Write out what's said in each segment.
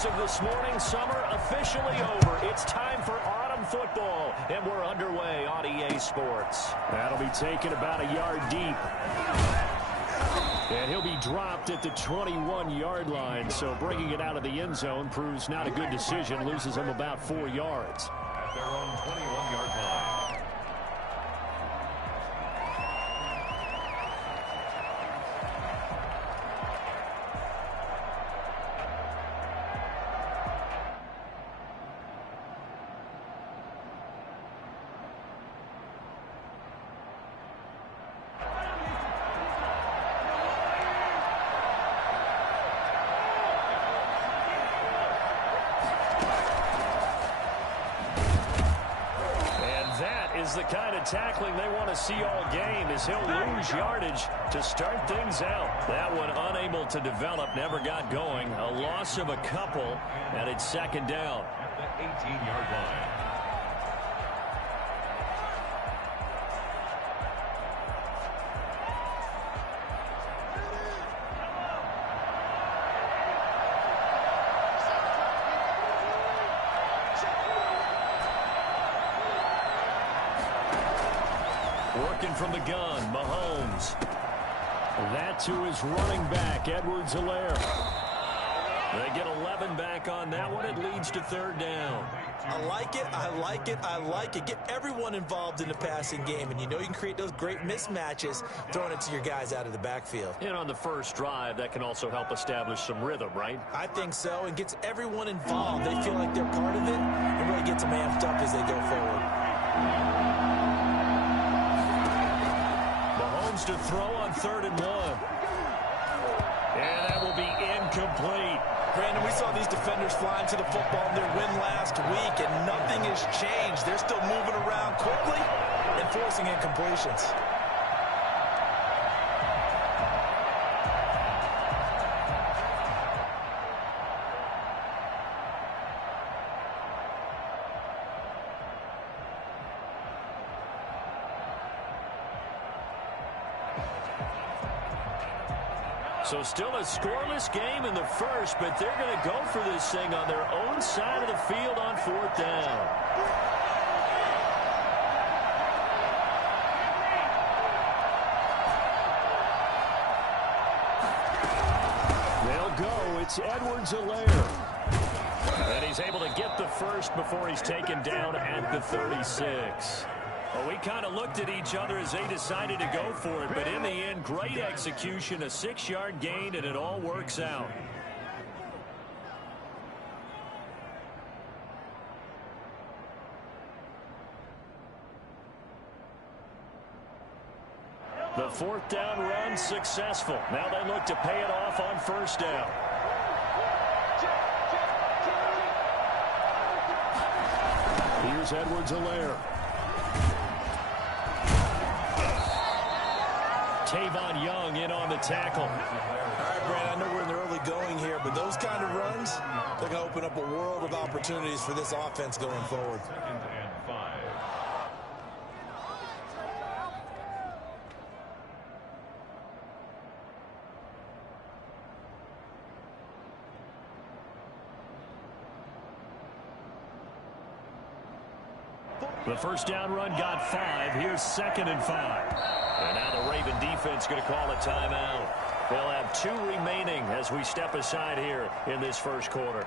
As of this morning, summer officially over. It's time for autumn football, and we're underway on EA Sports. That'll be taken about a yard deep. And he'll be dropped at the 21-yard line, so bringing it out of the end zone proves not a good decision, loses him about 4 yards. At their own 21-yard line. Is the kind of tackling they want to see all game, as he'll lose yardage to start things out. That one unable to develop, never got going. A loss of a couple, and it's second down. At the 18-yard line. Working from the gun, Mahomes. That to his running back, Edwards-Helaire. They get 11 back on that one. It leads to third down. I like it, I like it, I like it. Get everyone involved in the passing game, and you know you can create those great mismatches throwing it to your guys out of the backfield. And on the first drive, that can also help establish some rhythm, right? I think so, and gets everyone involved. They feel like they're part of it, and really gets them amped up as they go forward. To throw on 3rd and 1. And that will be incomplete. Brandon, we saw these defenders flying to the football in their win last week, and nothing has changed. They're still moving around quickly and forcing incompletions. So still a scoreless game in the first, but they're going to go for this thing on their own side of the field on 4th down. They'll go. It's Edwards-Helaire. And he's able to get the first before he's taken down at the 36. Well, we kind of looked at each other as they decided to go for it, but in the end, great execution, a 6-yard gain, and it all works out. The 4th down run successful. Now they look to pay it off on 1st down. Here's Edwards-Helaire. Tavon Young in on the tackle. All right, Brad, I know we're in the early going here, but those kind of runs, they're going to open up a world of opportunities for this offense going forward. 2nd and 5. The first down run got 5. Here's 2nd and 5. And now the Raven defense going to call a timeout. They'll have 2 remaining as we step aside here in this first quarter.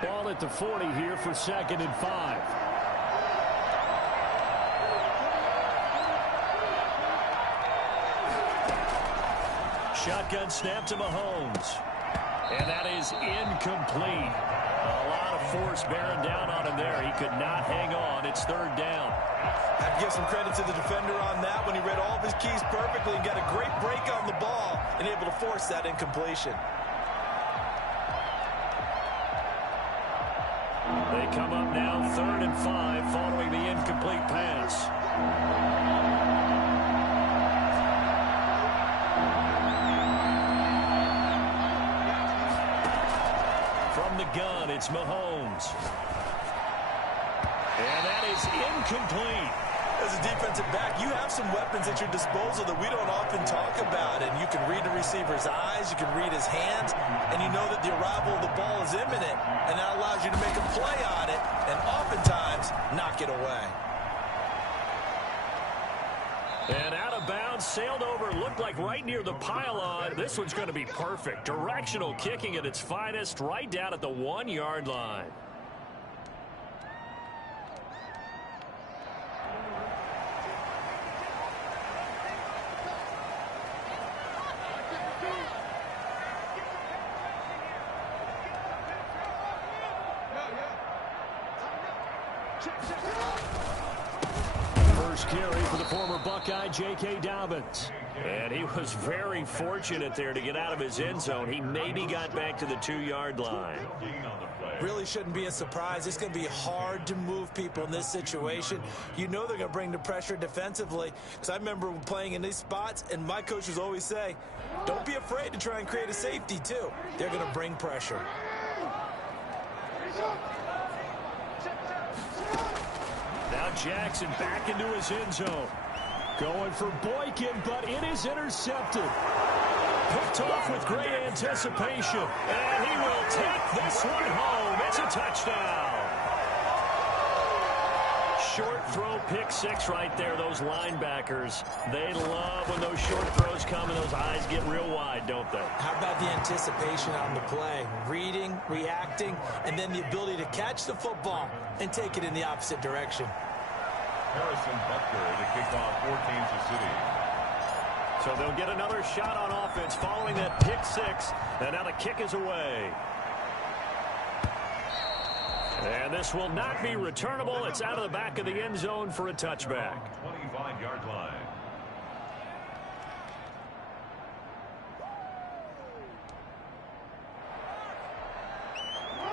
Ball at the 40 here for 2nd and 5. Shotgun snap to Mahomes. And that is incomplete. A lot of force bearing down on him there. He could not hang on. It's 3rd down. I'd give some credit to the defender on that when he read all of his keys perfectly and got a great break on the ball and able to force that incompletion. They come up now 3rd and 5 following the incomplete pass. From the gun, it's Mahomes. And that is incomplete. As a defensive back, you have some weapons at your disposal that we don't often talk about. And you can read the receiver's eyes, you can read his hands, and you know that the arrival of the ball is imminent. And that allows you to make a play on it and oftentimes knock it away. And out of bounds, sailed over, looked like right near the pylon. This one's going to be perfect. Directional kicking at its finest, right down at the 1-yard line. First carry for the former Buckeye, J.K. Dobbins. And he was very fortunate there to get out of his end zone. He maybe got back to the 2-yard line. Really shouldn't be a surprise. It's going to be hard to move people in this situation. You know they're going to bring the pressure defensively. Because I remember playing in these spots, and my coaches always say, don't be afraid to try and create a safety, too. They're going to bring pressure. Now Jackson back into his end zone. Going for Boykin, but it is intercepted. Picked off with great anticipation. And he will take this one home. It's a touchdown. Short throw, pick six right there. Those linebackers, they love when those short throws come and those eyes get real wide, don't they? How about the anticipation on the play? Reading, reacting, and then the ability to catch the football and take it in the opposite direction. Harrison Butker to kick off for Kansas City. So they'll get another shot on offense following that pick six. And now the kick is away. And this will not be returnable. It's out of the back of the end zone for a touchback. 25-yard line.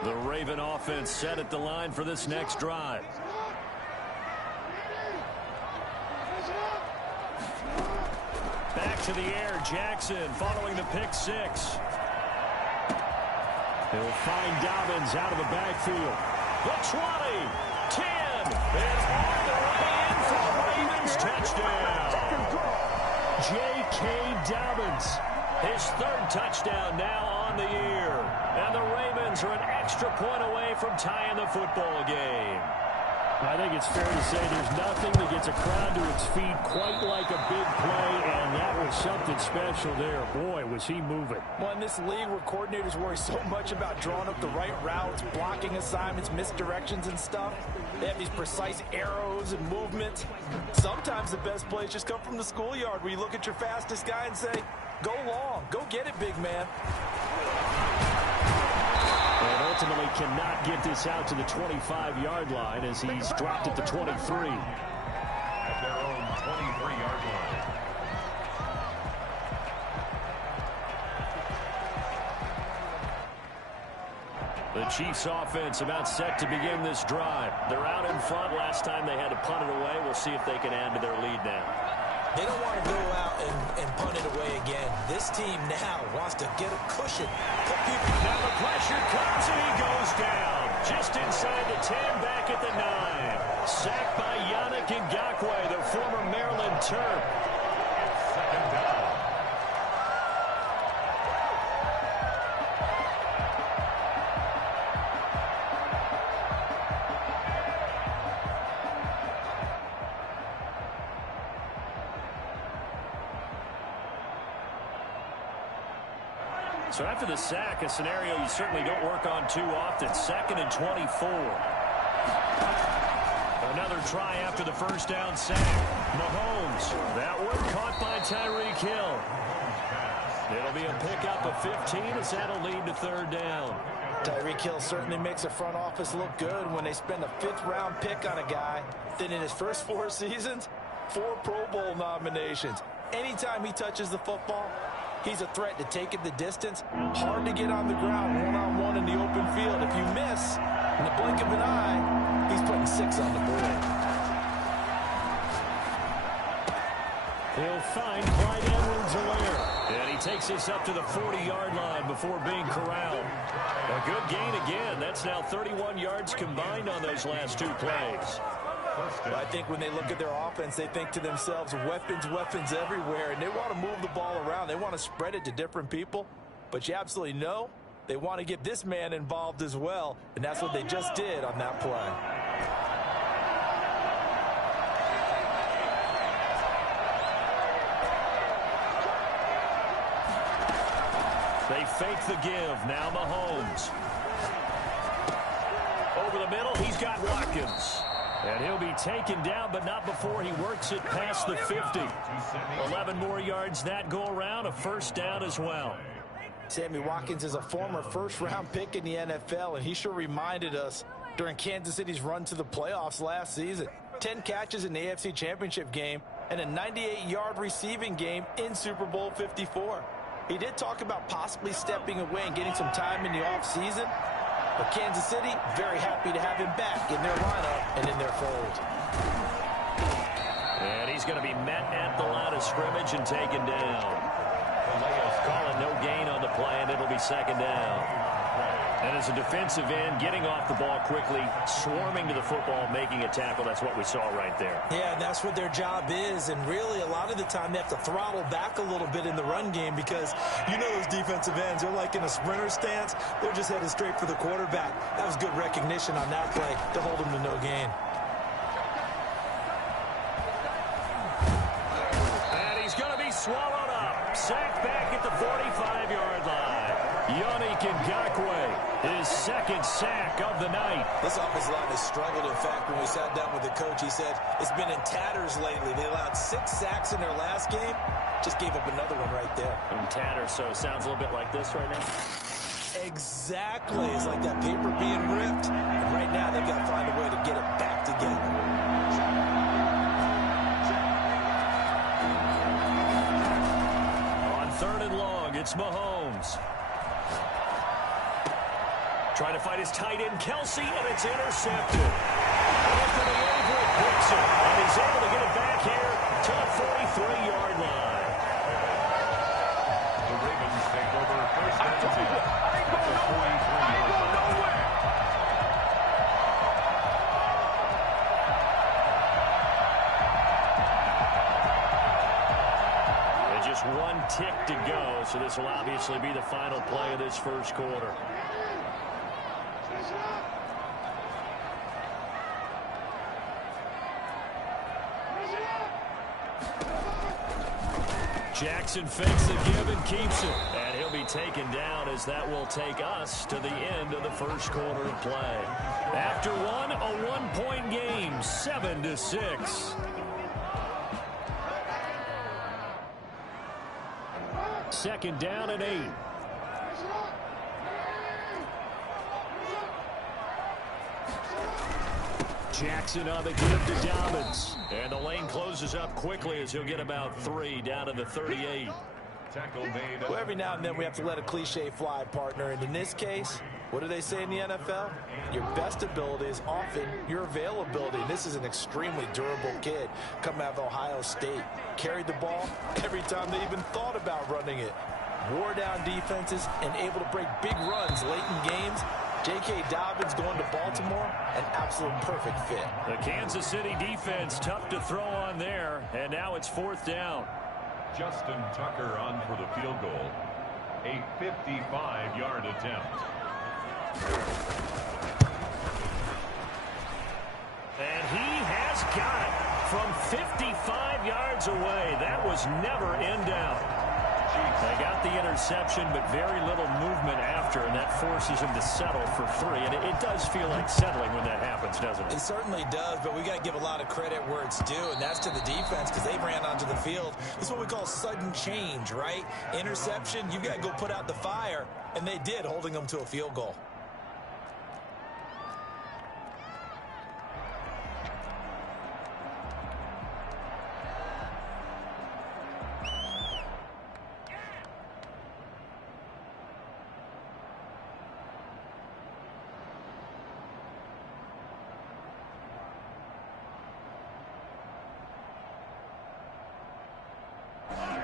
The Raven offense set at the line for this next drive. Back to the air, Jackson following the pick six. He'll find Dobbins out of the backfield. The 20, 10, and all the way in for the Ravens touchdown. J.K. Dobbins, his third touchdown now on the year. And the Ravens are an extra point away from tying the football game. I think it's fair to say there's nothing that gets a crowd to its feet quite like a big play, and that was something special there. Boy, was he moving. Well, in this league where coordinators worry so much about drawing up the right routes, blocking assignments, misdirections and stuff, they have these precise arrows and movements. Sometimes the best plays just come from the schoolyard where you look at your fastest guy and say, go long, go get it, big man. And ultimately cannot get this out to the 25-yard line as he's dropped at the 23. At their own 23-yard line. The Chiefs offense about set to begin this drive. They're out in front. Last time they had to punt it away. We'll see if they can add to their lead now. They don't want to go out and punt it away again. This team now wants to get a cushion. Now the pressure comes and he goes down. Just inside the 10, back at the 9. Sacked by Yannick Ngakoue, the former Maryland Terp. Second down. So after the sack, a scenario you certainly don't work on too often. 2nd and 24. Another try after the first down sack. Mahomes. That one caught by Tyreek Hill. It'll be a pickup of 15 as that'll lead to 3rd down. Tyreek Hill certainly makes the front office look good when they spend a 5th-round pick on a guy. Then in his first 4 seasons, 4 Pro Bowl nominations. Anytime he touches the football, he's a threat to take it the distance. Hard to get on the ground one-on-one in the open field. If you miss, in the blink of an eye, he's putting 6 on the board. He'll find Clyde Edwards-Helaire. And he takes us up to the 40-yard line before being corralled. A good gain again. That's now 31 yards combined on those last 2 plays. But I think when they look at their offense, they think to themselves, weapons, weapons everywhere, and they want to move the ball around. They want to spread it to different people. But you absolutely know they want to get this man involved as well, and that's what they just did on that play. They fake the give. Now Mahomes. Over the middle, he's got Watkins. And he'll be taken down, but not before he works it past the 50. 11 more yards that go around, a first down as well. Sammy Watkins is a former first-round pick in the NFL, and he sure reminded us during Kansas City's run to the playoffs last season. 10 catches in the AFC Championship game and a 98-yard receiving game in Super Bowl 54. He did talk about possibly stepping away and getting some time in the offseason, but Kansas City very happy to have him back in their lineup and in their fold. And he's going to be met at the line of scrimmage and taken down. Calling no gain on the play, and it'll be second down. And as a defensive end, getting off the ball quickly, swarming to the football, making a tackle, that's what we saw right there. Yeah, and that's what their job is, and really a lot of the time they have to throttle back a little bit in the run game because you know those defensive ends, they're like in a sprinter stance, they're just headed straight for the quarterback. That was good recognition on that play to hold them to no gain. And he's going to be swallowed up. Sacked back at the 45-yard line. Yannick Ngakoue, his second sack of the night. This offensive line has struggled. In fact, when we sat down with the coach, he said it's been in tatters lately. They allowed 6 sacks in their last game. Just gave up another one right there. In tatters, so it sounds a little bit like this right now. Exactly. It's like that paper being ripped. And right now, they've got to find a way to get it back together. Third and long, it's Mahomes. Trying to fight his tight end, Kelsey, and it's intercepted. Anthony Averett picks it, and he's able to get it back here to the 43-yard line. The Ravens take over first and 10 at the 43-yard line. Just one tick to go, so this will obviously be the final play of this first quarter. Jackson fakes the give and keeps it. And he'll be taken down as that will take us to the end of the first quarter of play. After one, a one-point game, 7-6. Second down and 8. Jackson on the give to Dobbins. And the lane closes up quickly as he'll get about 3 down to the 38. Tackle made. Well, every now and then we have to let a cliche fly, partner. And in this case, what do they say in the NFL? Your best ability is often your availability. And this is an extremely durable kid coming out of Ohio State. Carried the ball every time they even thought about running it. Wore down defenses and able to break big runs late in games. J.K. Dobbins going to Baltimore, an absolute perfect fit. The Kansas City defense tough to throw on there. And now it's fourth down. Justin Tucker on for the field goal. A 55-yard attempt. And he has got it from 55 yards away. That was never in doubt. They got the interception, but very little movement after, and that forces him to settle for 3. And it does feel like settling when that happens, doesn't it? It certainly does, but we got to give a lot of credit where it's due, and that's to the defense because they ran onto the field. This is what we call sudden change, right? Interception, you got to go put out the fire, and they did, holding them to a field goal.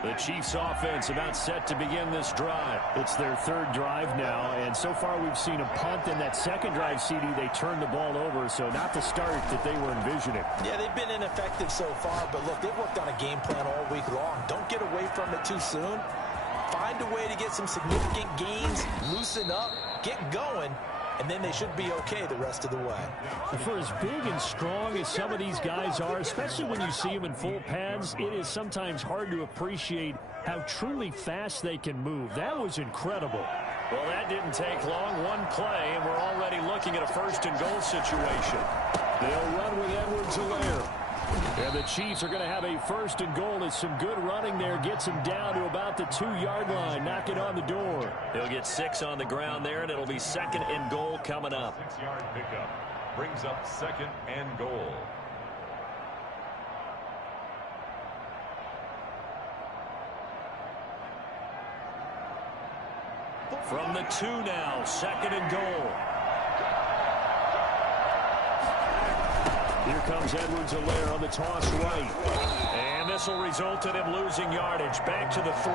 The Chiefs offense about set to begin this drive. It's their third drive now, and so far we've seen a punt. In that second drive, CD, they turned the ball over, so not the start that they were envisioning. Yeah, they've been ineffective so far, but look, they've worked on a game plan all week long. Don't get away from it too soon. Find a way to get some significant gains, loosen up, get going, and then they should be okay the rest of the way. For as big and strong as some of these guys are, especially when you see them in full pads, it is sometimes hard to appreciate how truly fast they can move. That was incredible. Well, that didn't take long. One play, and we're already looking at a first-and-goal situation. They'll run with Edwards-Helaire. And the Chiefs are going to have a first and goal as some good running there gets him down to about the 2-yard line, knocking on the door. He'll get 6 on the ground there, and it'll be second and goal coming up. 6-yard pickup brings up second and goal. From the 2 now, second and goal. Here comes Edwards-Helaire on the toss right. And this will result in him losing yardage. Back to the 3.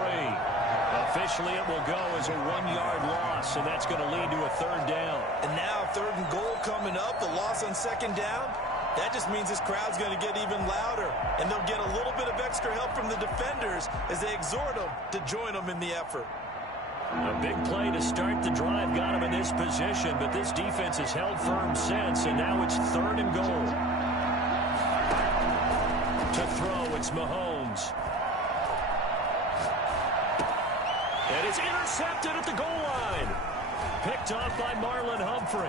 Officially, it will go as a 1-yard loss, and that's going to lead to a third down. And now third and goal coming up, the loss on second down. That just means this crowd's going to get even louder, and they'll get a little bit of extra help from the defenders as they exhort them to join them in the effort. A big play to start the drive got him in this position, but this defense has held firm since, and now it's third and goal. To throw, it's Mahomes. And it's intercepted at the goal line. Picked off by Marlon Humphrey.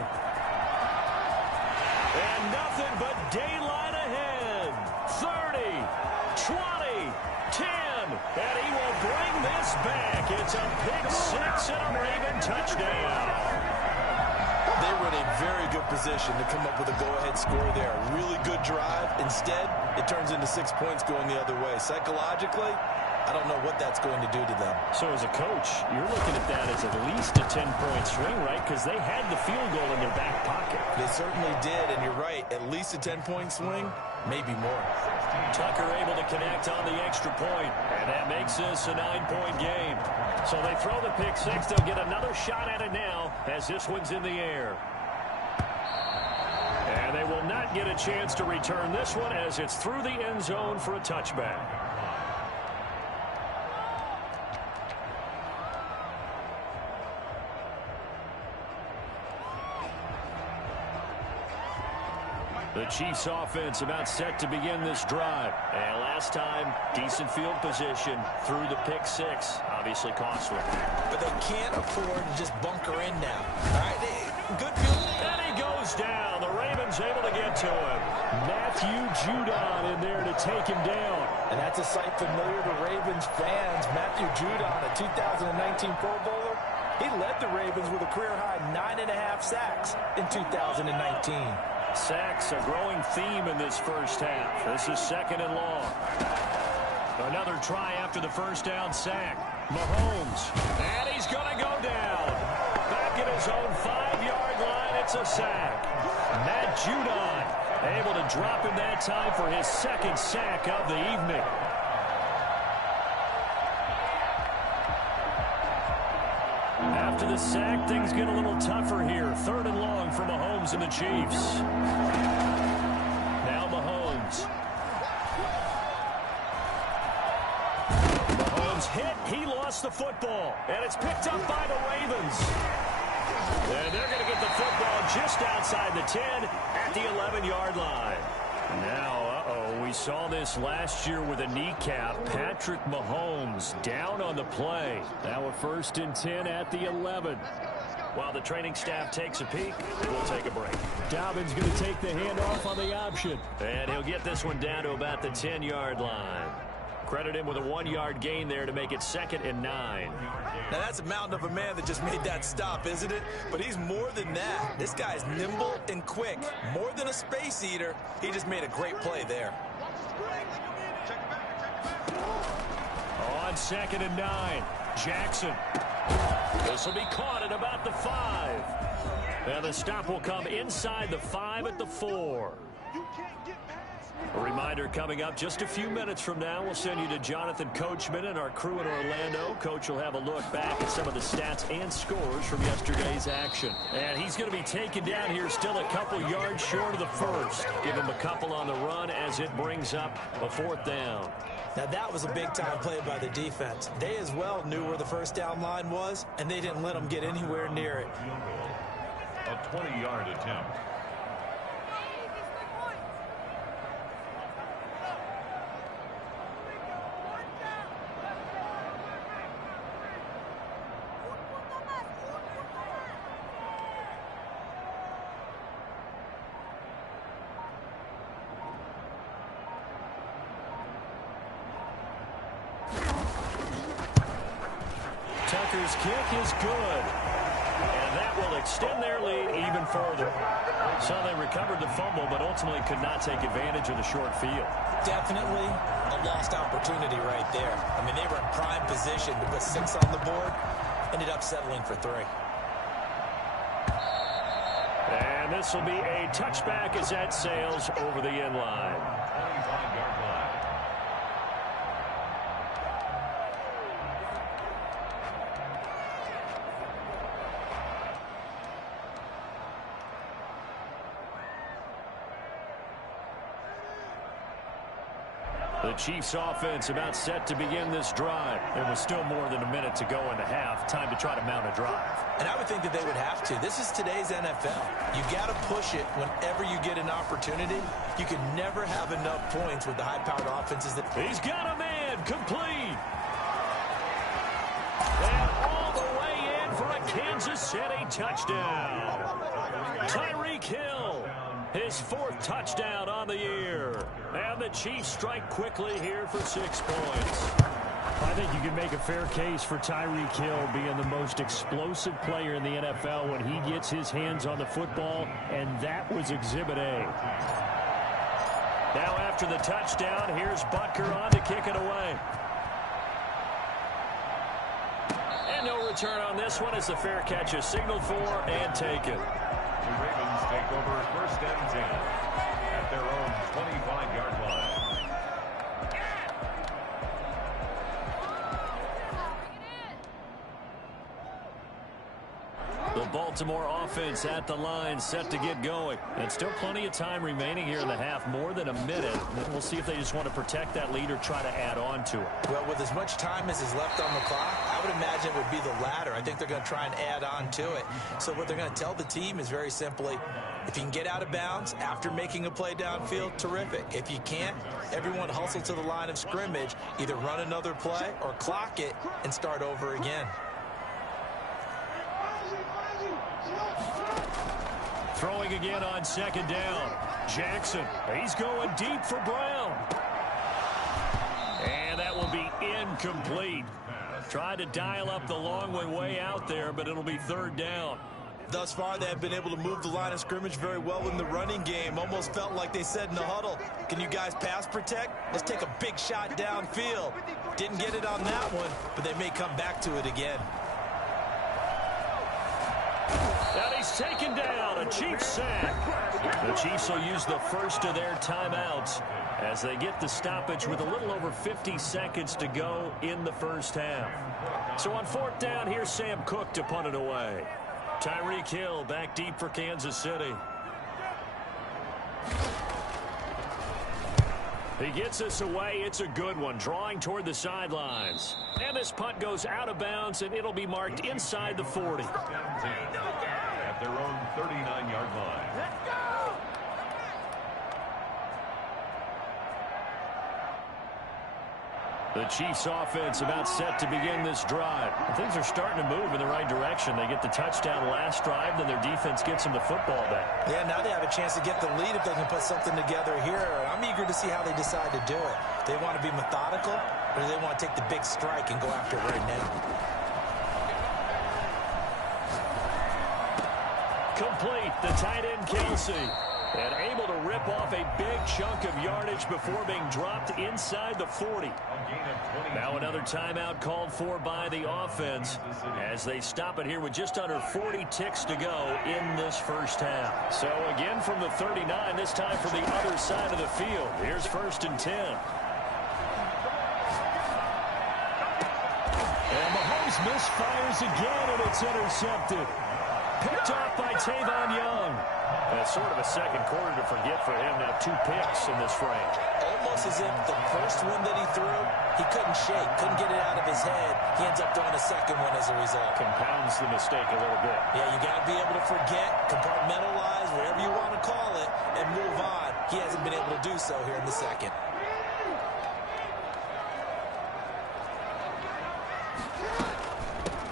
And nothing but daylight ahead. 30, 20, 10. And he will bring this back. It's a pick 6 and a Raven touchdown. They were in a very good position to come up with a go-ahead score there. Really good drive. Instead, it turns into 6 points going the other way. Psychologically, I don't know what that's going to do to them. So as a coach, you're looking at that as at least a 10-point swing, right? Because they had the field goal in their back pocket. They certainly did, and you're right. At least a 10-point swing, maybe more. Tucker able to connect on the extra point, and that makes this a 9-point game. So they throw the pick 6. They'll get another shot at it now as this one's in the air. And they will not get a chance to return this one as it's through the end zone for a touchback. The Chiefs offense about set to begin this drive. And last time, decent field position through the pick 6. Obviously costly. But they can't afford to just bunker in now. All right, good field. And he goes down. The Ravens able to get to him. Matthew Judon in there to take him down. And that's a sight familiar to Ravens fans. Matthew Judon, a 2019 Pro Bowler. He led the Ravens with a career-high 9.5 sacks in 2019. Sacks, a growing theme in this first half. This is second and long. Another try after the first down sack. Mahomes, and he's going to go down. Back at his own 5-yard line, it's a sack. Matt Judon able to drop him that time for his second sack of the evening. After the sack, things get a little tougher here. Third and long for Mahomes and the Chiefs. Now Mahomes. Mahomes hit. He lost the football. And it's picked up by the Ravens. And they're going to get the football just outside the 10 at the 11-yard line. Now, we saw this last year with a kneecap. Patrick Mahomes down on the play. Now a first and 10 at the 11. While the training staff takes a peek, we'll take a break. Dobbins going to take the handoff on the option. And he'll get this one down to about the 10-yard line. Credit him with a 1-yard gain there to make it second and 9. Now that's a mountain of a man that just made that stop, isn't it? But he's more than that. This guy's nimble and quick. More than a space eater, he just made a great play there. On second and 9, Jackson. This will be caught at about the 5. And the stop will come inside the 5 at the 4. A reminder coming up just a few minutes from now. We'll send you to Jonathan Coachman and our crew in Orlando. Coach will have a look back at some of the stats and scores from yesterday's action. And he's going to be taken down here still a couple yards short of the first. Give him a couple on the run as it brings up a 4th down. Now that was a big-time play by the defense. They as well knew where the first down line was, and they didn't let them get anywhere near it. A 20-yard attempt. Tucker's kick is good. And that will extend their lead even further. So they recovered the fumble, but ultimately could not take advantage of the short field. Definitely a lost opportunity right there. I mean, they were in prime position to put 6 on the board. Ended up settling for 3. And this will be a touchback as that sails over the end line. 25-yard line. The Chiefs offense about set to begin this drive. There was still more than a minute to go in the half. Time to try to mount a drive. And I would think that they would have to. This is today's NFL. You got to push it whenever you get an opportunity. You can never have enough points with the high-powered offenses. He's got a man complete. And all the way in for a Kansas City touchdown. Tyreek Hill, his 4th touchdown on the year. And the Chiefs strike quickly here for 6 points. I think you can make a fair case for Tyreek Hill being the most explosive player in the NFL when he gets his hands on the football, and that was Exhibit A. Now after the touchdown, here's Butker on to kick it away. And no return on this one as the fair catch is signaled for and taken. The Ravens take over 1st and 10 at their own 25-yard line. The Baltimore offense at the line, set to get going. And still plenty of time remaining here in the half, more than a minute. And we'll see if they just want to protect that lead or try to add on to it. Well, with as much time as is left on the clock, I would imagine it would be the latter. I think they're going to try and add on to it. So what they're going to tell the team is very simply, if you can get out of bounds after making a play downfield, terrific. If you can't, everyone hustle to the line of scrimmage, either run another play or clock it and start over again. Throwing again on 2nd down. Jackson, he's going deep for Brown. And that will be incomplete. Tried to dial up the long way out there, but it'll be 3rd down. Thus far, they have been able to move the line of scrimmage very well in the running game. Almost felt like they said in the huddle, can you guys pass protect? Let's take a big shot downfield. Didn't get it on that one, but they may come back to it again. And he's taken down, a Chiefs sack. The Chiefs will use the first of their timeouts as they get the stoppage with a little over 50 seconds to go in the first half. So on 4th down, here's Sam Cook to punt it away. Tyreek Hill back deep for Kansas City. He gets us away. It's a good one, drawing toward the sidelines. And this punt goes out of bounds, and it'll be marked inside the 40. At their own 39-yard line. Let's go! The Chiefs offense about set to begin this drive. Things are starting to move in the right direction. They get the touchdown last drive, then their defense gets them the football back. Yeah, now they have a chance to get the lead if they can put something together here. I'm eager to see how they decide to do it. They want to be methodical, or do they want to take the big strike and go after it right now? Complete, the tight end Kelsey. And able to rip off a big chunk of yardage before being dropped inside the 40. Now another timeout called for by the offense as they stop it here with just under 40 ticks to go in this first half. So again from the 39, this time from the other side of the field. Here's 1st and 10. And Mahomes misfires again, and it's intercepted. Picked off by Tavon Young. That's sort of a second quarter to forget for him. Now 2 picks in this frame. Almost as if the first one that he threw, he couldn't shake, couldn't get it out of his head. He ends up throwing a second one as a result. Compounds the mistake a little bit. Yeah, you got to be able to forget, compartmentalize, whatever you want to call it, and move on. He hasn't been able to do so here in the second.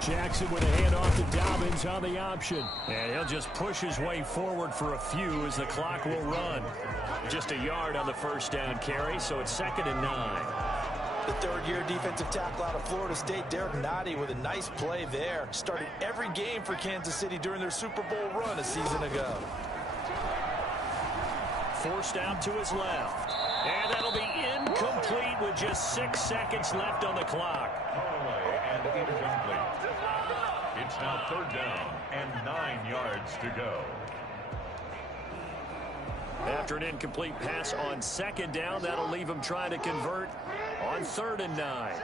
Jackson with a handoff to Dobbins on the option. And he'll just push his way forward for a few as the clock will run. Just a yard on the first down carry, so it's 2nd and 9. The third-year defensive tackle out of Florida State, Derek Nottie, with a nice play there. Started every game for Kansas City during their Super Bowl run a season ago. Forced out to his left. And that'll be incomplete with just 6 seconds left on the clock. And incomplete. It's now 3rd down and 9 yards to go. After an incomplete pass on 2nd down, that'll leave him trying to convert on 3rd and 9.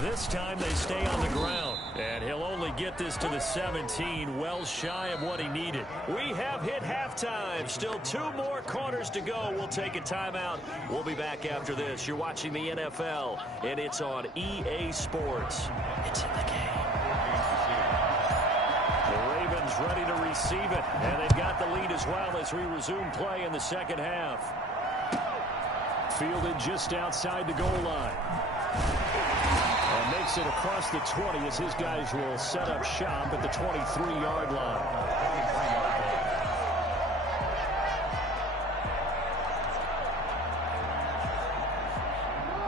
This time they stay on the ground, and he'll only get this to the 17, well shy of what he needed. We have hit halftime. Still 2 more quarters to go. We'll take a timeout. We'll be back after this. You're watching the NFL, and it's on EA Sports. It's in the game. The Ravens ready to receive it, and they've got the lead as well as we resume play in the second half. Fielded just outside the goal line. And makes it across the 20 as his guys will set up shop at the 23-yard line.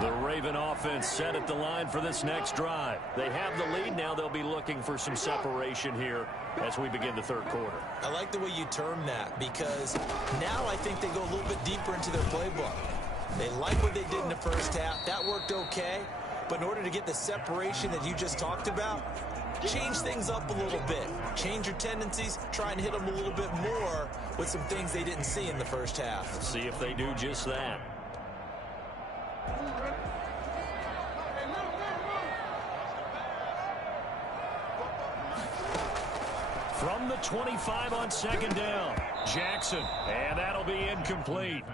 The Raven offense set at the line for this next drive. They have the lead. Now they'll be looking for some separation here as we begin the third quarter. I like the way you term that because now I think they go a little bit deeper into their playbook. They like what they did in the first half. That worked okay. But in order to get the separation that you just talked about, change things up a little bit. Change your tendencies, try and hit them a little bit more with some things they didn't see in the first half. Let's see if they do just that. From the 25 on 2nd down, Jackson, and that'll be incomplete.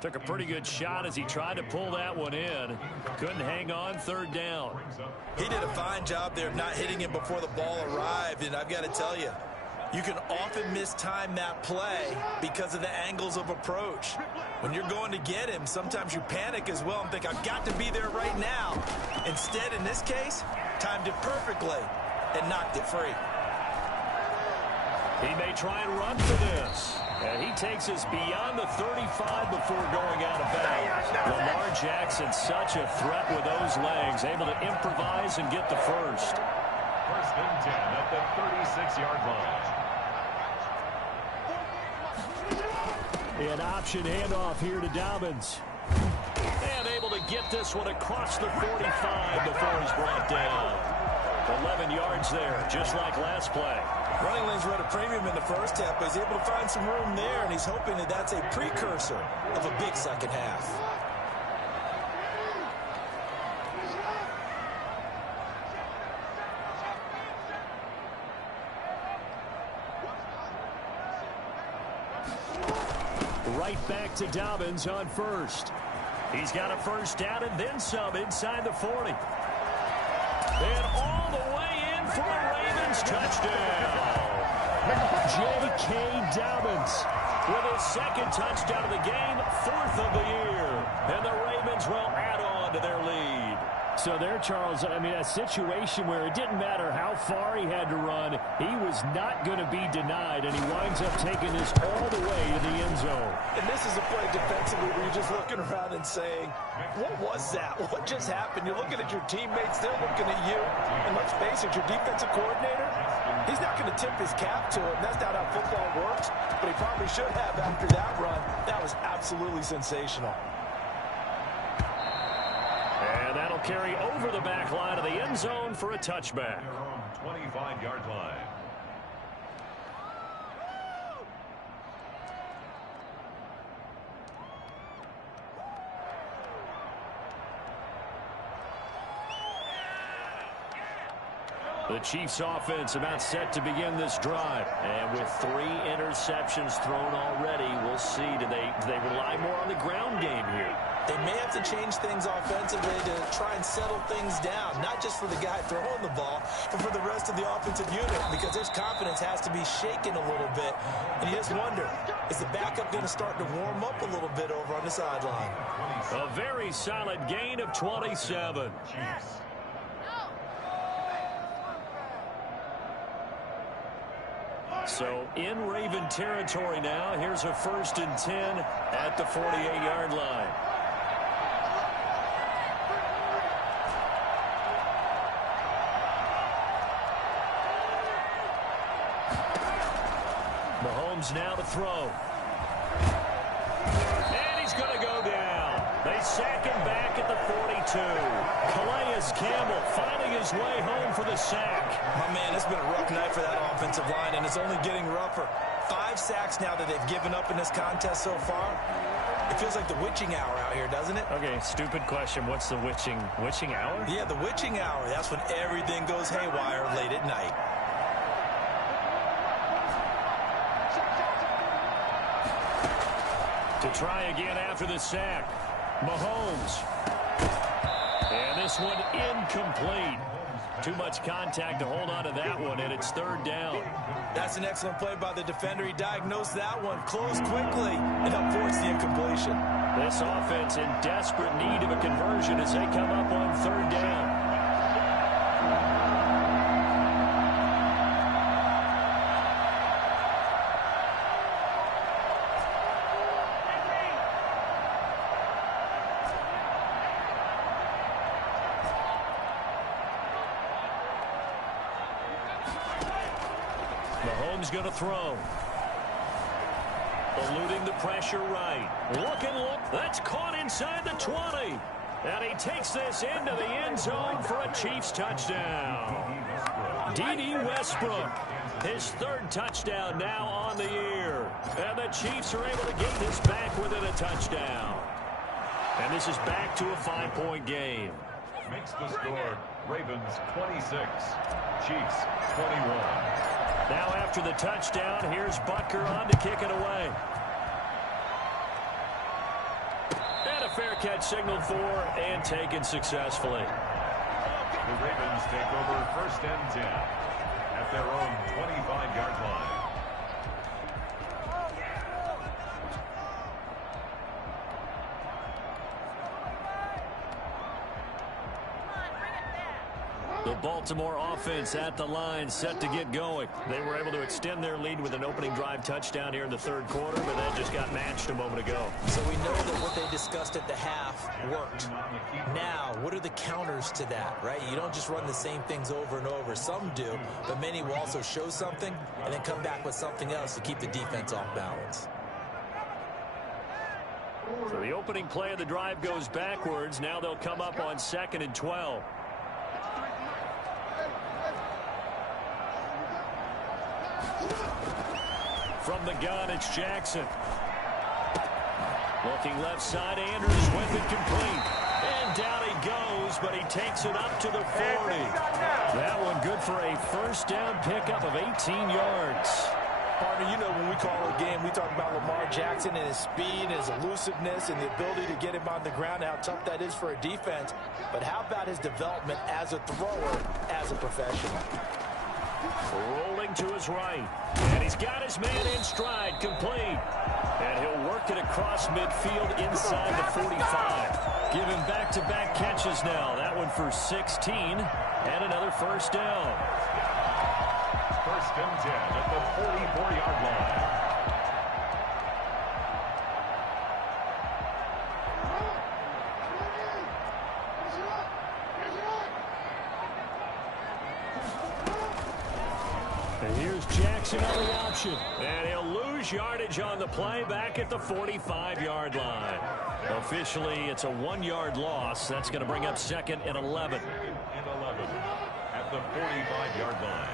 Took a pretty good shot as he tried to pull that one in. Couldn't hang on 3rd down. He did a fine job there of not hitting him before the ball arrived, and I've got to tell you, you can often mistime that play because of the angles of approach. When you're going to get him, sometimes you panic as well and think, I've got to be there right now. Instead, in this case, timed it perfectly and knocked it free. He may try and run for this. And he takes us beyond the 35 before going out of bounds. Lamar Jackson, such a threat with those legs, able to improvise and get the first. 1st and 10 at the 36-yard line. An option handoff here to Dobbins. And able to get this one across the 45 before he's brought down. 11 yards there, just like last play. Running lanes were at a premium in the first half, but he's able to find some room there, and he's hoping that that's a precursor of a big second half. Right back to Dobbins on 1st. He's got a first down and then some inside the 40. And all the way in for a Ravens touchdown. J.K. Dobbins with his 2nd touchdown of the game, 4th of the year. And the Ravens will add on to their lead. So there, Charles, I mean, a situation where it didn't matter how far he had to run, he was not going to be denied, and he winds up taking this all the way to the end zone. And this is a play defensively where you're just looking around and saying, what was that? What just happened? You're looking at your teammates, they're looking at you. And let's face it, your defensive coordinator, He's not going to tip his cap to him. That's not how football works, but he probably should have after that run. That was absolutely sensational. And that'll carry over the back line of the end zone for a touchback. Their own 25-yard line. The Chiefs offense about set to begin this drive. And with 3 interceptions thrown already, we'll see. Do they rely more on the ground game here? They may have to change things offensively to try and settle things down, not just for the guy throwing the ball, but for the rest of the offensive unit, because his confidence has to be shaken a little bit. And you just wonder, is the backup going to start to warm up a little bit over on the sideline? A very solid gain of 27. Chiefs. So in Raven territory now. Here's a 1st and 10 at the 48-yard line. Mahomes now to throw. And he's going to go down. They sack him back at the 42. Calais Campbell finding his way home for the sack. My man, it's been a rough night for that offensive line, and it's only getting rougher. 5 sacks now that they've given up in this contest so far. It feels like the witching hour out here, doesn't it? Okay, stupid question. What's the witching hour? Yeah, the witching hour. That's when everything goes haywire late at night. To try again after the sack. Mahomes. And this one incomplete. Too much contact to hold on to that one, and it's 3rd down. That's an excellent play by the defender. He diagnosed that one, closed quickly, and helped force the incompletion. This offense in desperate need of a conversion as they come up on 3rd down. Mahomes going to throw. Eluding the pressure right. Look. That's caught inside the 20. And he takes this into the end zone for a Chiefs touchdown. D.D. Westbrook, his 3rd touchdown now on the year. And the Chiefs are able to get this back within a touchdown. And this is back to a 5-point game. Makes the score Ravens 26, Chiefs 21. Now after the touchdown, here's Butker on to kick it away. And a fair catch signaled for and taken successfully. The Ravens take over 1st and 10 at their own 25-yard line. The Baltimore offense at the line set to get going. They were able to extend their lead with an opening drive touchdown here in the 3rd quarter, but that just got matched a moment ago. So we know that what they discussed at the half worked. Now, what are the counters to that, right? You don't just run the same things over and over. Some do, but many will also show something and then come back with something else to keep the defense off balance. So the opening play of the drive goes backwards. Now they'll come up on 2nd and 12. From the gun, it's Jackson. Looking left side, Andrews with it complete. And down he goes, but he takes it up to the 40. That one good for a 1st down pickup of 18 yards. Partner, you know when we call a game, we talk about Lamar Jackson and his speed and his elusiveness and the ability to get him on the ground and how tough that is for a defense. But how about his development as a thrower, as a professional? Rolling to his right. And he's got his man in stride, complete. And he'll work it across midfield inside the 45. Give him back-to-back catches now. That one for 16 and another 1st down. 1st and 10 at the 44-yard line. takes another option. And he'll lose yardage on the play back at the 45-yard line. Officially, it's a 1-yard loss. That's going to bring up 2nd and 11. 2nd and 11 at the 45-yard line.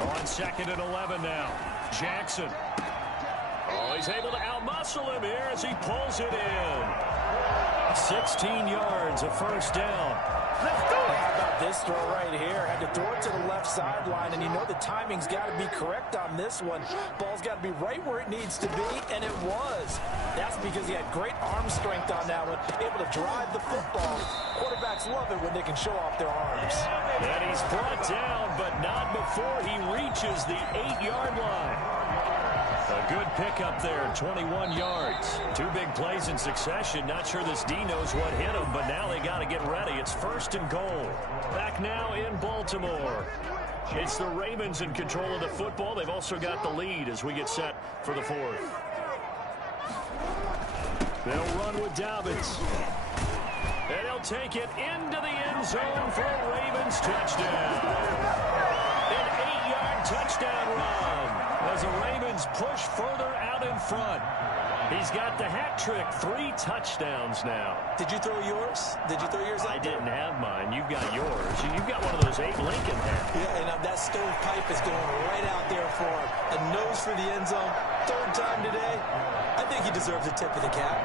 On 2nd and 11 now. Jackson. Oh, he's able to outmuscle him here as he pulls it in. 16 yards, a first down. How about this throw right here? Had to throw it to the left sideline, and you know the timing's got to be correct on this one. Ball's got to be right where it needs to be, and it was. That's because he had great arm strength on that one, able to drive the football. Quarterbacks love it when they can show off their arms. And he's brought down, but not before he reaches the 8-yard line. A good pickup there, 21 yards. 2 big plays in succession. Not sure this D knows what hit him, but now they got to get ready. It's 1st and goal. Back now in Baltimore. It's the Ravens in control of the football. They've also got the lead as we get set for the 4th. They'll run with Dobbins. And they'll take it into the end zone for a Ravens touchdown. An 8-yard touchdown run as the Ravens push further out in front. He's got the hat trick, 3 touchdowns now. Did you throw yours? Did you throw yours out I didn't have mine. You've got yours. You've got one of those Abe Lincoln hats. Yeah, and that stovepipe is going right out there for a nose for the end zone. 3rd time today. I think he deserves a tip of the cap.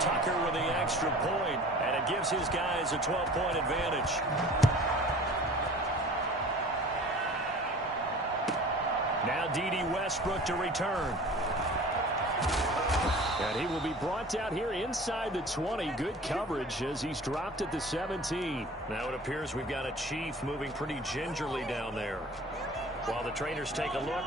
Tucker with the extra point, and it gives his guys a 12-point advantage. Now D.D. Westbrook to return. And he will be brought out here inside the 20. Good coverage as he's dropped at the 17. Now it appears we've got a Chief moving pretty gingerly down there. While the trainers take a look,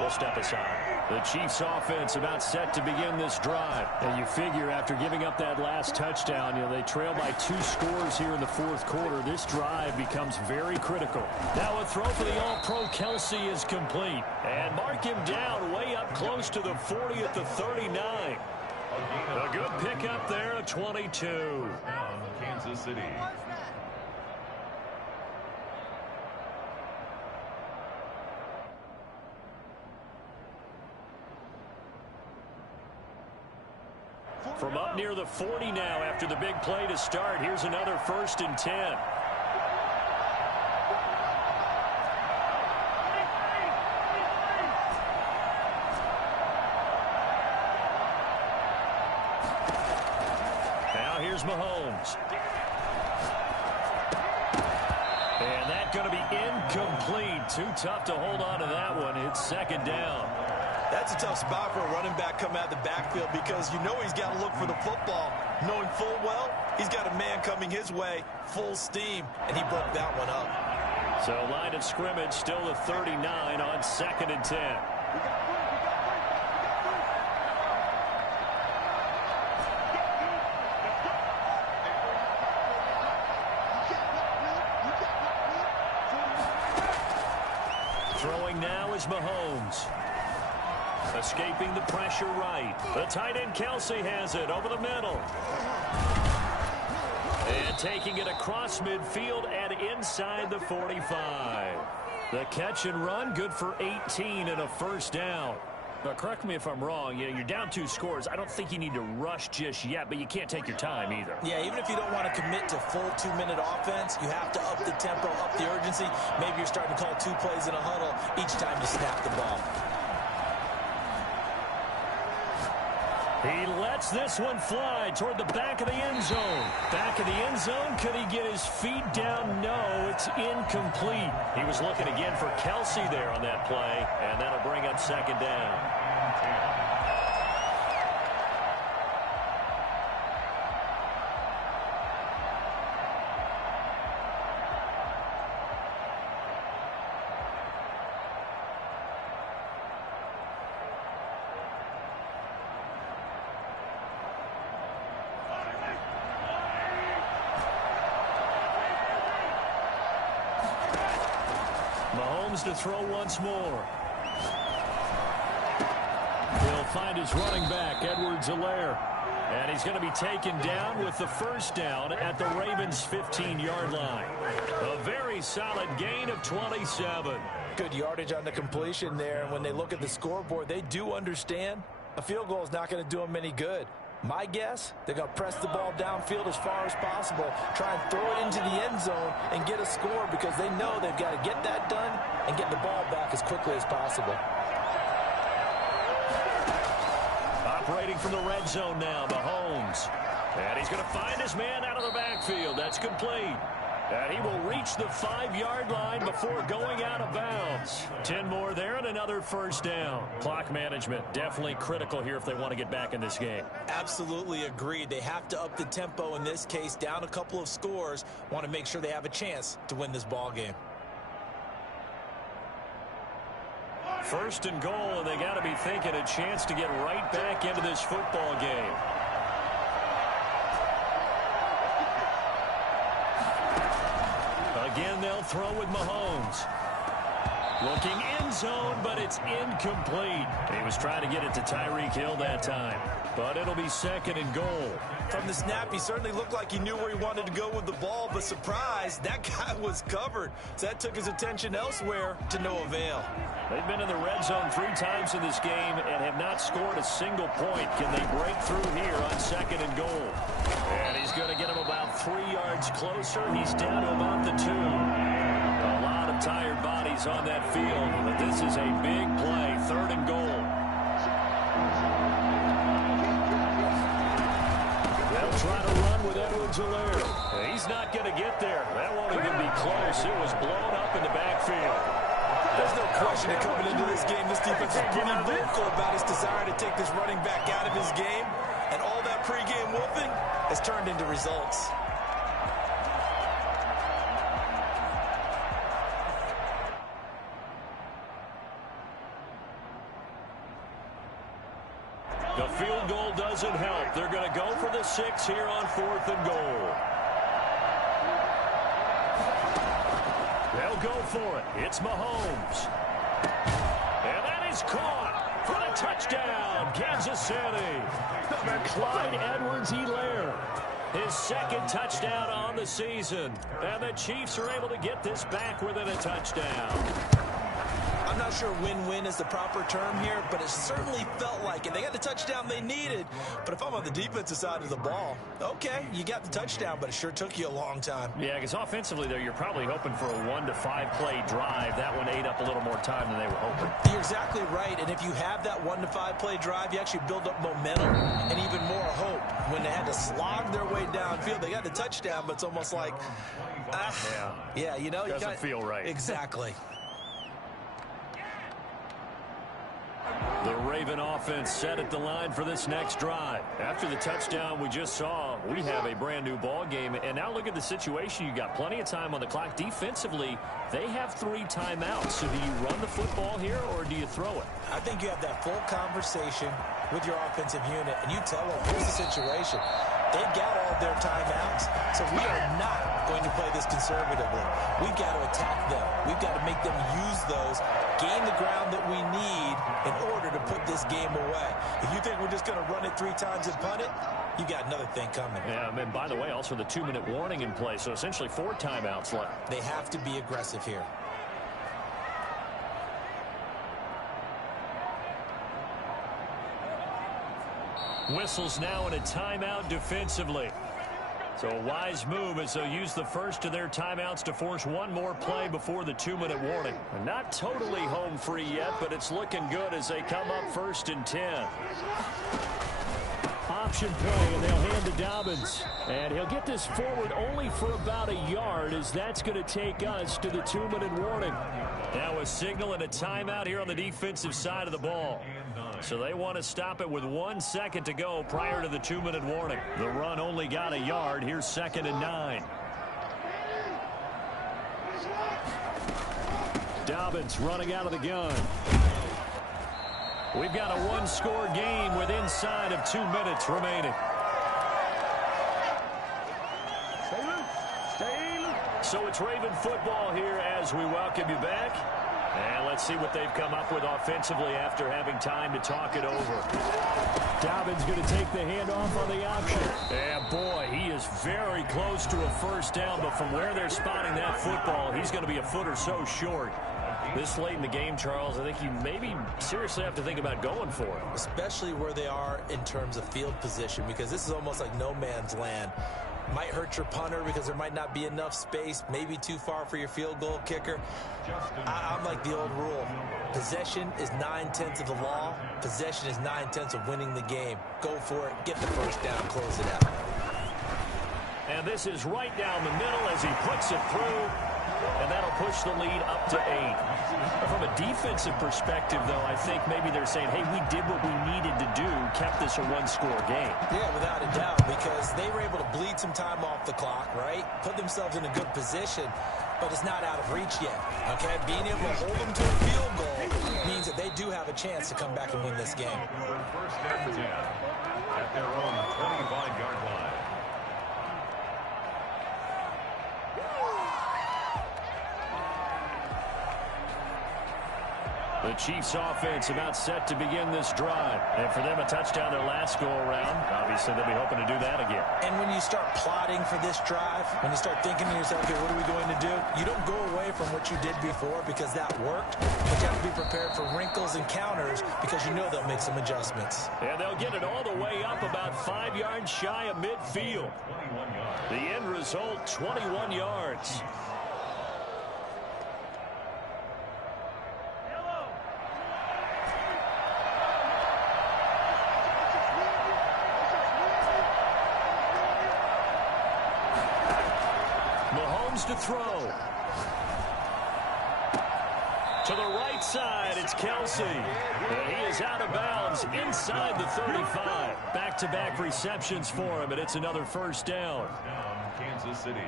we'll step aside. The Chiefs offense about set to begin this drive. And you figure after giving up that last touchdown, they trail by 2 scores here in the 4th quarter. This drive becomes very critical. Now a throw for the All-Pro Kelsey is complete. And mark him down way up close to the 40 at the 39. A good pickup there at 22. Down Kansas City. From up near the 40 now after the big play to start. Here's another 1st and 10. Now here's Mahomes. And that's going to be incomplete. Too tough to hold on to that one. It's 2nd down. That's a tough spot for a running back coming out of the backfield because you know he's got to look for the football, knowing full well he's got a man coming his way, full steam, and he broke that one up. So line of scrimmage still the 39 on 2nd and 10. Throwing now is Mahomes. Escaping the pressure right. The tight end Kelsey has it over the middle. And taking it across midfield and inside the 45. The catch and run good for 18 and a 1st down. But correct me if I'm wrong, you're down 2 scores. I don't think you need to rush just yet, but you can't take your time either. Yeah, even if you don't want to commit to full 2-minute offense, you have to up the tempo, up the urgency. Maybe you're starting to call 2 plays in a huddle each time you snap the ball. He lets this one fly toward the back of the end zone. Back of the end zone. Could he get his feet down? No, it's incomplete. He was looking again for Kelsey there on that play, and that'll bring up 2nd down. Mahomes to throw once more. He'll find his running back, Edwards-Helaire. And he's going to be taken down with the 1st down at the Ravens' 15-yard line. A very solid gain of 27. Good yardage on the completion there. And when they look at the scoreboard, they do understand a field goal is not going to do them any good. My guess, they're going to press the ball downfield as far as possible, try and throw it into the end zone and get a score because they know they've got to get that done and get the ball back as quickly as possible. Operating from the red zone now, Mahomes. And he's going to find his man out of the backfield. That's complete. And he will reach the 5-yard line before going out of bounds. 10 more there and another first down. Clock management definitely critical here if they want to get back in this game. Absolutely agreed. They have to up the tempo in this case, down a couple of scores. Want to make sure they have a chance to win this ball game. First and goal, and they got to be thinking a chance to get right back into this football game. Again, they'll throw with Mahomes. Looking end zone, but it's incomplete. He was trying to get it to Tyreek Hill that time, but it'll be second and goal. From the snap, he certainly looked like he knew where he wanted to go with the ball, but surprise, that guy was covered. So that took his attention elsewhere to no avail. They've been in the red zone 3 times in this game and have not scored a single point. Can they break through here on second and goal? And he's going to get him about 3 yards closer. He's down to about the 2. A lot of tired bodies on that field, but this is a big play, third and goal. They'll try to run with Edwards-Helaire. He's not going to get there. That won't even be close. It was blown up in the backfield. There's no question that coming into this game, this defense is pretty vocal about its desire to take this running back out of his game, and all that pregame wolfing has turned into results. The field goal doesn't help. They're going to go for the 6 here on 4th and goal. They'll go for it. It's Mahomes. And that is caught for the touchdown, Kansas City. Clyde Edwards-Helaire, his 2nd touchdown on the season. And the Chiefs are able to get this back within a touchdown. I'm not sure win-win is the proper term here, but it certainly felt like it. They got the touchdown they needed, but if I'm on the defensive side of the ball, okay, you got the touchdown, but it sure took you a long time. Yeah, because offensively, though, you're probably hoping for a 1 to 5 play drive. That one ate up a little more time than they were hoping. You're exactly right, and if you have that 1 to 5 play drive, you actually build up momentum and even more hope. When they had to slog their way downfield, they got the touchdown, but it's almost like, yeah, you know, doesn't feel right. Exactly. The Raven offense set at the line for this next drive. After the touchdown we just saw, we have a brand new ball game. And now look at the situation. You got plenty of time on the clock. Defensively, they have 3 timeouts. So do you run the football here or do you throw it? I think you have that full conversation with your offensive unit, and you tell them, here's the situation. They've got all their timeouts, so we are not going to play this conservatively. We've got to attack them. We've got to make them use those, gain the ground that we need in order to put this game away. If you think we're just going to run it 3 times and punt it, you got another thing coming. Yeah, and by the way, also the 2-minute warning in play, so essentially 4 timeouts left. They have to be aggressive here. Whistles now in a timeout defensively. So a wise move as they'll use the first of their timeouts to force 1 more play before the 2-minute warning. Not totally home free yet, but it's looking good as they come up 1st and 10. Option play, and they'll hand to Dobbins. And he'll get this forward only for about a yard, as that's going to take us to the 2-minute warning. Now a signal and a timeout here on the defensive side of the ball. So they want to stop it with 1 second to go prior to the 2-minute warning. The run only got a yard. Here's 2nd and 9. Dobbins running out of the gun. We've got a 1-score game with inside of 2 minutes remaining. So it's Raven football here as we welcome you back. And let's see what they've come up with offensively after having time to talk it over. Dobbins going to take the handoff on the option. And boy, he is very close to a first down, but from where they're spotting that football, he's going to be a foot or so short. This late in the game, Charles, I think you maybe seriously have to think about going for it. Especially where they are in terms of field position, because this is almost like no man's land. Might hurt your punter because there might not be enough space, maybe too far for your field goal kicker. I'm like the old rule. Possession is 9/10 of the law. Possession is 9/10 of winning the game. Go for it, get the first down, close it out. And this is right down the middle as he puts it through. And that'll push the lead up to 8. From a defensive perspective, though, I think maybe they're saying, hey, we did what we needed to do, kept this a one-score game. Yeah, without a doubt, because they were able to bleed some time off the clock, right? Put themselves in a good position, but it's not out of reach yet, okay? Being able to hold them to a field goal means that they do have a chance to come back and win this game. First and 10 at their own 25-yard line. The Chiefs offense about set to begin this drive. And for them, a touchdown their last go-around. Obviously, they'll be hoping to do that again. And when you start plotting for this drive, when you start thinking to yourself, okay, what are we going to do? You don't go away from what you did before because that worked, but you have to be prepared for wrinkles and counters because you know they'll make some adjustments. And they'll get it all the way up about 5 yards shy of midfield. The end result, 21 yards. To throw. To the right side, it's Kelsey. And he is out of bounds inside the 35. Back-to-back receptions for him, and it's another first down. Kansas City.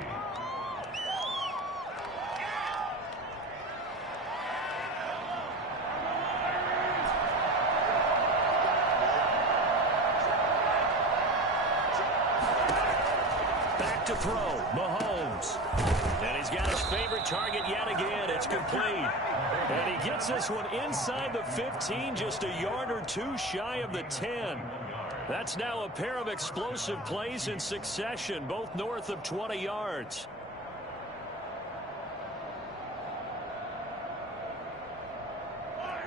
Back to throw, Mahomes. And he's got his favorite target yet again. It's complete. And he gets this one inside the 15, just a yard or two shy of the 10. That's now a pair of explosive plays in succession, both north of 20 yards.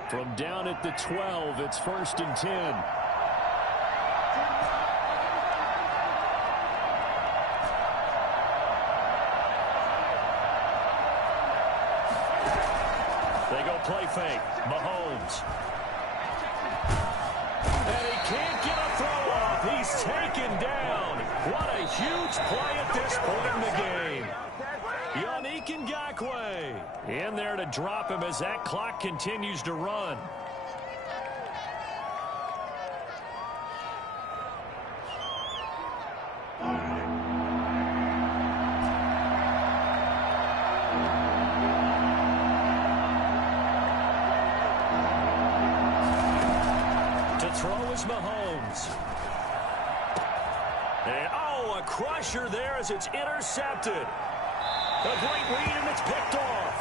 From down at the 12, it's 1st and 10. Play fake, Mahomes. And he can't get a throw off. He's taken down. What a huge play at this point in the game. Yannick Ngakoue in there to drop him as that clock continues to run. Mahomes. And, a crusher there as it's intercepted. A great read, and it's picked off.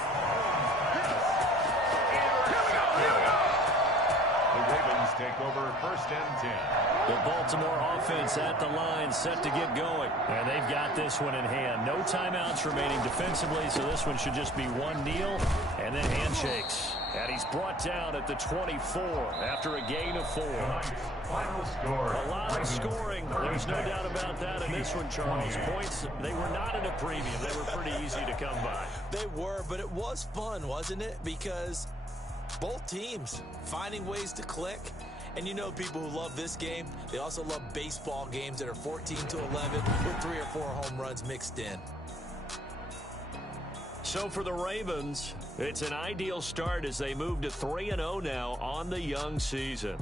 Here we go. The Ravens take over 1st and 10. The Baltimore offense at the line, set to get going. And they've got this one in hand. No timeouts remaining defensively, so this one should just be one kneel and then handshakes. And he's brought down at the 24 after a gain of 4. Final score. A lot of scoring. There's no doubt about that in this one, Charles. Points, they were not in a premium. They were pretty easy to come by. They were, but it was fun, wasn't it? Because both teams finding ways to click. And you know people who love this game, they also love baseball games that are 14-11 with 3 or 4 home runs mixed in. So for the Ravens, it's an ideal start as they move to 3-0 now on the young season.